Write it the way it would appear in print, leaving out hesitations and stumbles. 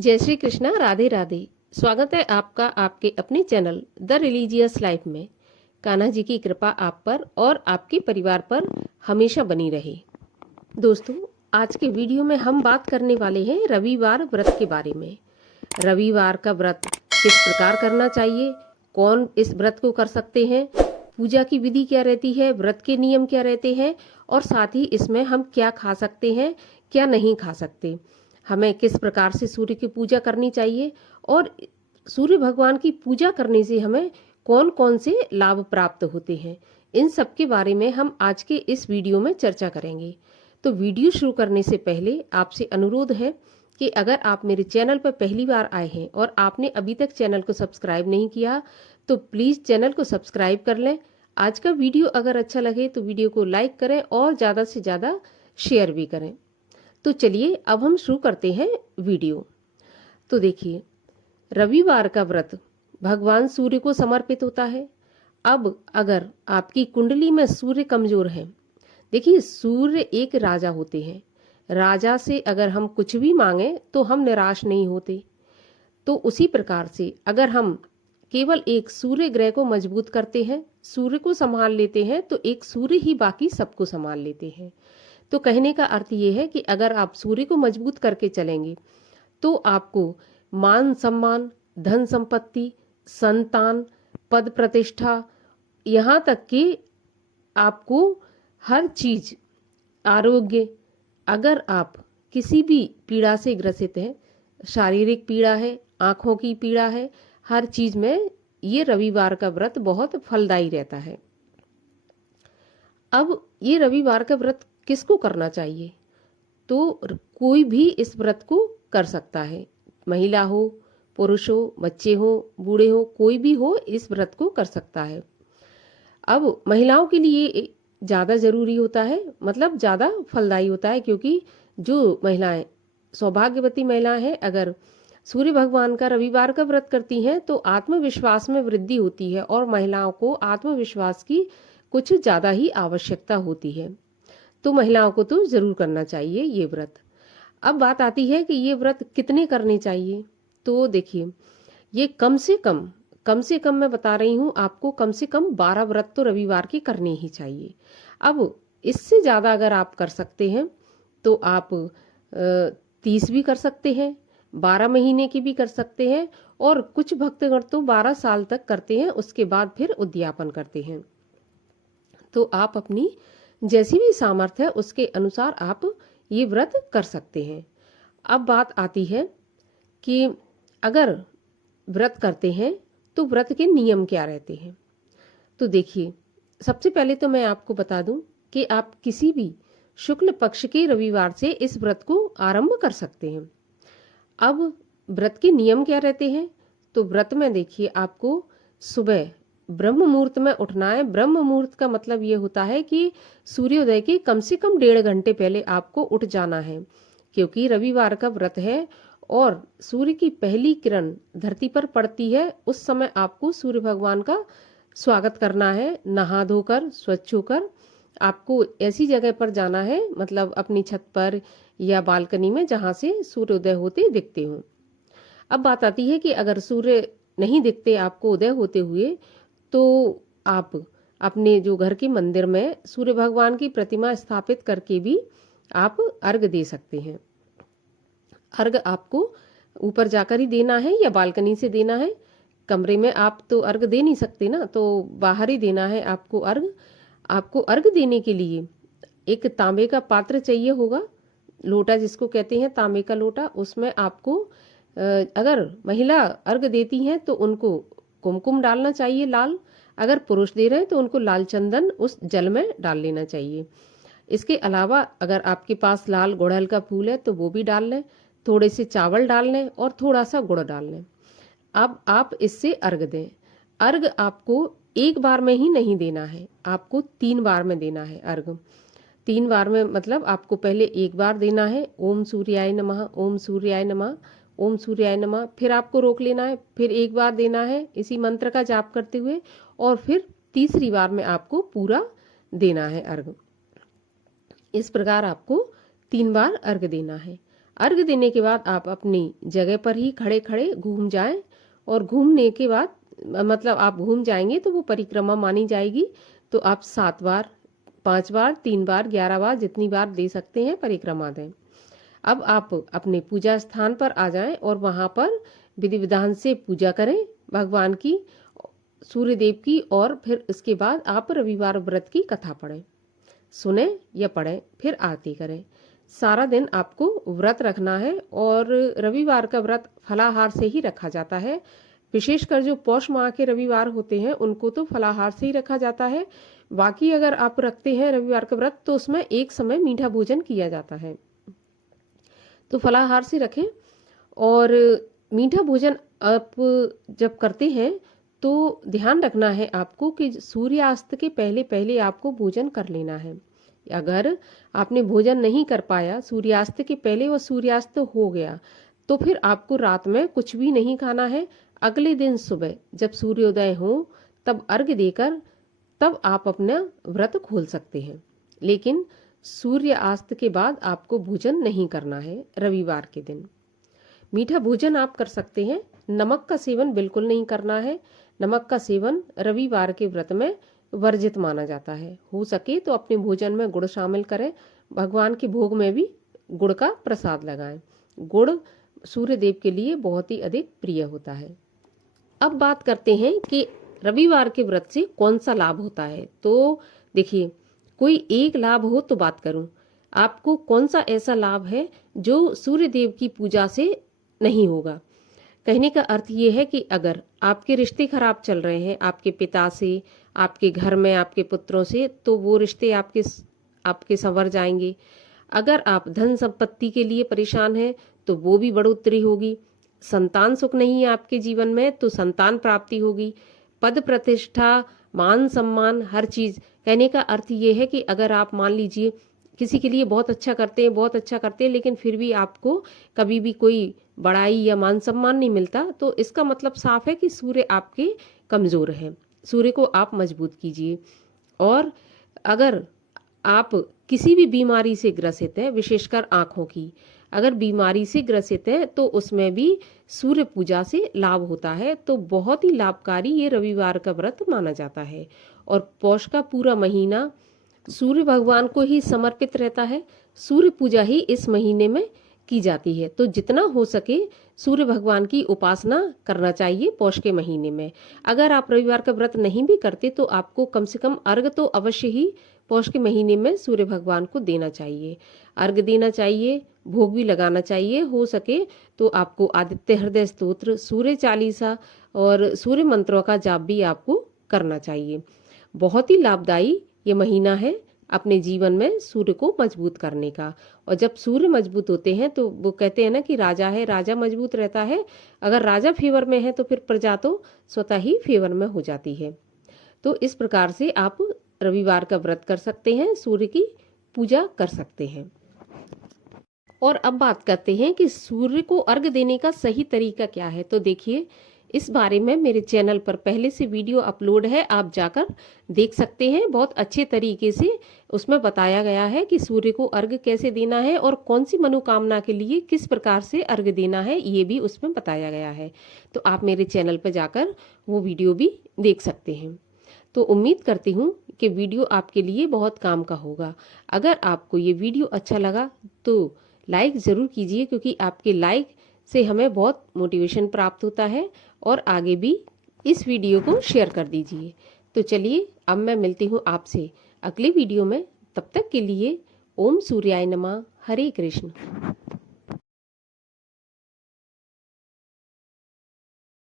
जय श्री कृष्णा। राधे राधे। स्वागत है आपका आपके अपने चैनल द रिलीजियस लाइफ में। कान्हा जी की कृपा आप पर और आपके परिवार पर हमेशा बनी रहे। दोस्तों, आज के वीडियो में हम बात करने वाले हैं रविवार व्रत के बारे में। रविवार का व्रत किस प्रकार करना चाहिए, कौन इस व्रत को कर सकते हैं, पूजा की विधि क्या रहती है, व्रत के नियम क्या रहते हैं और साथ ही इसमें हम क्या खा सकते हैं, क्या नहीं खा सकते, हमें किस प्रकार से सूर्य की पूजा करनी चाहिए और सूर्य भगवान की पूजा करने से हमें कौन कौन से लाभ प्राप्त होते हैं, इन सब के बारे में हम आज के इस वीडियो में चर्चा करेंगे। तो वीडियो शुरू करने से पहले आपसे अनुरोध है कि अगर आप मेरे चैनल पर पहली बार आए हैं और आपने अभी तक चैनल को सब्सक्राइब नहीं किया तो प्लीज़ चैनल को सब्सक्राइब कर लें। आज का वीडियो अगर अच्छा लगे तो वीडियो को लाइक करें और ज़्यादा से ज़्यादा शेयर भी करें। तो चलिए अब हम शुरू करते हैं वीडियो। तो देखिए, रविवार का व्रत भगवान सूर्य को समर्पित होता है। अब अगर आपकी कुंडली में सूर्य कमजोर है, देखिए सूर्य एक राजा होते हैं, राजा से अगर हम कुछ भी मांगे तो हम निराश नहीं होते। तो उसी प्रकार से अगर हम केवल एक सूर्य ग्रह को मजबूत करते हैं, सूर्य को संभाल लेते हैं, तो एक सूर्य ही बाकी सबको संभाल लेते हैं। तो कहने का अर्थ ये है कि अगर आप सूर्य को मजबूत करके चलेंगे तो आपको मान सम्मान, धन संपत्ति, संतान, पद प्रतिष्ठा, यहाँ तक कि आपको हर चीज, आरोग्य, अगर आप किसी भी पीड़ा से ग्रसित हैं, शारीरिक पीड़ा है, आंखों की पीड़ा है, हर चीज में ये रविवार का व्रत बहुत फलदायी रहता है। अब ये रविवार का व्रत किसको करना चाहिए? तो कोई भी इस व्रत को कर सकता है, महिला हो, पुरुष हो, बच्चे हो, बूढ़े हो, कोई भी हो इस व्रत को कर सकता है। अब महिलाओं के लिए ज़्यादा जरूरी होता है, मतलब ज़्यादा फलदायी होता है, क्योंकि जो महिलाएं सौभाग्यवती महिलाएं हैं, अगर सूर्य भगवान का रविवार का व्रत करती हैं तो आत्मविश्वास में वृद्धि होती है और महिलाओं को आत्मविश्वास की कुछ ज़्यादा ही आवश्यकता होती है। तो महिलाओं को तो जरूर करना चाहिए ये व्रत। अब बात आती है कि ये व्रत कितने करने चाहिए। तो देखिए, ये कम से कम मैं बता रही हूँ आपको, कम से कम 12 व्रत तो रविवार के करने ही चाहिए। अब इससे ज़्यादा अगर आप कर सकते हैं तो आप 30 भी कर सकते हैं, 12 महीने की भी कर सकते हैं, और कुछ भक्तगण तो 12 साल तक करते हैं, उसके बाद फिर उद्यापन करते हैं। तो आप अपनी जैसी भी सामर्थ्य है उसके अनुसार आप ये व्रत कर सकते हैं। अब बात आती है कि अगर व्रत करते हैं तो व्रत के नियम क्या रहते हैं। तो देखिए, सबसे पहले तो मैं आपको बता दूं कि आप किसी भी शुक्ल पक्ष के रविवार से इस व्रत को आरंभ कर सकते हैं। अब व्रत के नियम क्या रहते हैं? तो व्रत में देखिए, आपको सुबह ब्रह्म मुहूर्त में उठना है। ब्रह्म मुहूर्त का मतलब ये होता है कि सूर्योदय के कम से कम 1.5 घंटे पहले आपको उठ जाना है, क्योंकि रविवार का व्रत है और सूर्य की पहली किरण धरती पर पड़ती है। उस समय आपको सूर्य भगवान का स्वागत करना है, नहा धोकर स्वच्छ होकर आपको ऐसी जगह पर जाना है, मतलब अपनी छत पर या बालकनी में, जहां से सूर्योदय होते दिखते हो। अब बात आती है कि अगर सूर्य नहीं दिखते आपको उदय होते हुए, तो आप अपने जो घर के मंदिर में सूर्य भगवान की प्रतिमा स्थापित करके भी आप अर्घ दे सकते हैं। अर्घ आपको ऊपर जाकर ही देना है या बालकनी से देना है। कमरे में आप तो अर्घ दे नहीं सकते ना, तो बाहर ही देना है आपको अर्घ। आपको अर्घ देने के लिए एक तांबे का पात्र चाहिए होगा, लोटा जिसको कहते हैं, तांबे का लोटा। उसमें आपको अगर महिला अर्घ देती हैं तो उनको कुमकुम डालना चाहिए लाल, अगर पुरुष दे रहे हैं तो उनको लाल चंदन उस जल में डाल लेना चाहिए। इसके अलावा अगर आपके पास लाल गुड़हल का फूल है तो वो भी डाल लें, थोड़े से चावल डाल लें और थोड़ा सा गुड़ डाल लें। अब आप इससे अर्घ दें। अर्घ आपको एक बार में ही नहीं देना है, आपको 3 बार में देना है अर्घ। 3 बार में मतलब आपको पहले एक बार देना है, ओम सूर्याय नमः, ओम सूर्याय नमः, ओम सूर्याय नमः, फिर आपको रोक लेना है, फिर एक बार देना है इसी मंत्र का जाप करते हुए, और फिर तीसरी बार में आपको पूरा देना है अर्घ। इस प्रकार आपको 3 बार अर्घ देना है। अर्घ देने के बाद आप अपनी जगह पर ही खड़े खड़े घूम जाएं, और घूमने के बाद मतलब आप घूम जाएंगे तो वो परिक्रमा मानी जाएगी। तो आप 7 बार, 5 बार, 3 बार, 11 बार, जितनी बार दे सकते हैं परिक्रमा दें। अब आप अपने पूजा स्थान पर आ जाएं और वहां पर विधि विधान से पूजा करें भगवान की, सूर्य देव की, और फिर इसके बाद आप रविवार व्रत की कथा पढ़ें, सुने या पढ़ें, फिर आरती करें। सारा दिन आपको व्रत रखना है, और रविवार का व्रत फलाहार से ही रखा जाता है। विशेषकर जो पौष माह के रविवार होते हैं उनको तो फलाहार से ही रखा जाता है। बाकी अगर आप रखते हैं रविवार का व्रत तो उसमें एक समय मीठा भोजन किया जाता है, तो फलाहार से रखें। और मीठा भोजन आप जब करते हैं तो ध्यान रखना है आपको कि सूर्यास्त के पहले पहले आपको भोजन कर लेना है। अगर आपने भोजन नहीं कर पाया सूर्यास्त के पहले और सूर्यास्त हो गया तो फिर आपको रात में कुछ भी नहीं खाना है। अगले दिन सुबह जब सूर्योदय हो तब अर्घ्य देकर तब आप अपना व्रत खोल सकते हैं, लेकिन सूर्यास्त के बाद आपको भोजन नहीं करना है रविवार के दिन। मीठा भोजन आप कर सकते हैं, नमक का सेवन बिल्कुल नहीं करना है। नमक का सेवन रविवार के व्रत में वर्जित माना जाता है। हो सके तो अपने भोजन में गुड़ शामिल करें, भगवान के भोग में भी गुड़ का प्रसाद लगाएं। गुड़ सूर्य देव के लिए बहुत ही अधिक प्रिय होता है। अब बात करते हैं कि रविवार के व्रत से कौन सा लाभ होता है। तो देखिए, कोई एक लाभ हो तो बात करूं, आपको कौन सा ऐसा लाभ है जो सूर्य देव की पूजा से नहीं होगा। कहने का अर्थ ये है कि अगर आपके रिश्ते खराब चल रहे हैं आपके पिता से, आपके घर में आपके पुत्रों से, तो वो रिश्ते आपके संवर जाएंगे। अगर आप धन संपत्ति के लिए परेशान हैं तो वो भी बढ़ोतरी होगी। संतान सुख नहीं है आपके जीवन में तो संतान प्राप्ति होगी। पद प्रतिष्ठा, मान सम्मान, हर चीज। कहने का अर्थ ये है कि अगर आप मान लीजिए किसी के लिए बहुत अच्छा करते हैं लेकिन फिर भी आपको कभी भी कोई बड़ाई या मान सम्मान नहीं मिलता, तो इसका मतलब साफ है कि सूर्य आपके कमजोर है। सूर्य को आप मजबूत कीजिए। और अगर आप किसी भी बीमारी से ग्रसित हैं, विशेषकर आंखों की अगर बीमारी से ग्रसित है तो उसमें भी सूर्य पूजा से लाभ होता है। तो बहुत ही लाभकारी ये रविवार का व्रत माना जाता है। और पौष का पूरा महीना सूर्य भगवान को ही समर्पित रहता है। सूर्य पूजा ही इस महीने में की जाती है, तो जितना हो सके सूर्य भगवान की उपासना करना चाहिए पौष के महीने में। अगर आप रविवार का व्रत नहीं भी करते तो आपको कम से कम अर्घ तो अवश्य ही पौष के महीने में सूर्य भगवान को देना चाहिए। अर्घ देना चाहिए, भोग भी लगाना चाहिए। हो सके तो आपको आदित्य हृदय स्तोत्र, सूर्य चालीसा और सूर्य मंत्रों का जाप भी आपको करना चाहिए। बहुत ही लाभदायी ये महीना है अपने जीवन में सूर्य को मजबूत करने का। और जब सूर्य मजबूत होते हैं तो वो कहते हैं ना कि राजा है, राजा मजबूत रहता है। अगर राजा फेवर में है तो फिर प्रजा तो स्वतः ही फेवर में हो जाती है। तो इस प्रकार से आप रविवार का व्रत कर सकते हैं, सूर्य की पूजा कर सकते हैं। और अब बात करते हैं कि सूर्य को अर्घ देने का सही तरीका क्या है। तो देखिए, इस बारे में मेरे चैनल पर पहले से वीडियो अपलोड है, आप जाकर देख सकते हैं। बहुत अच्छे तरीके से उसमें बताया गया है कि सूर्य को अर्घ कैसे देना है और कौन सी मनोकामना के लिए किस प्रकार से अर्घ देना है, ये भी उसमें बताया गया है। तो आप मेरे चैनल पर जाकर वो वीडियो भी देख सकते हैं। तो उम्मीद करती हूँ कि वीडियो आपके लिए बहुत काम का होगा। अगर आपको ये वीडियो अच्छा लगा तो लाइक ज़रूर कीजिए, क्योंकि आपके लाइक से हमें बहुत मोटिवेशन प्राप्त होता है। और आगे भी इस वीडियो को शेयर कर दीजिए। तो चलिए, अब मैं मिलती हूँ आपसे अगले वीडियो में। तब तक के लिए ओम सूर्याय नमः, हरे कृष्ण।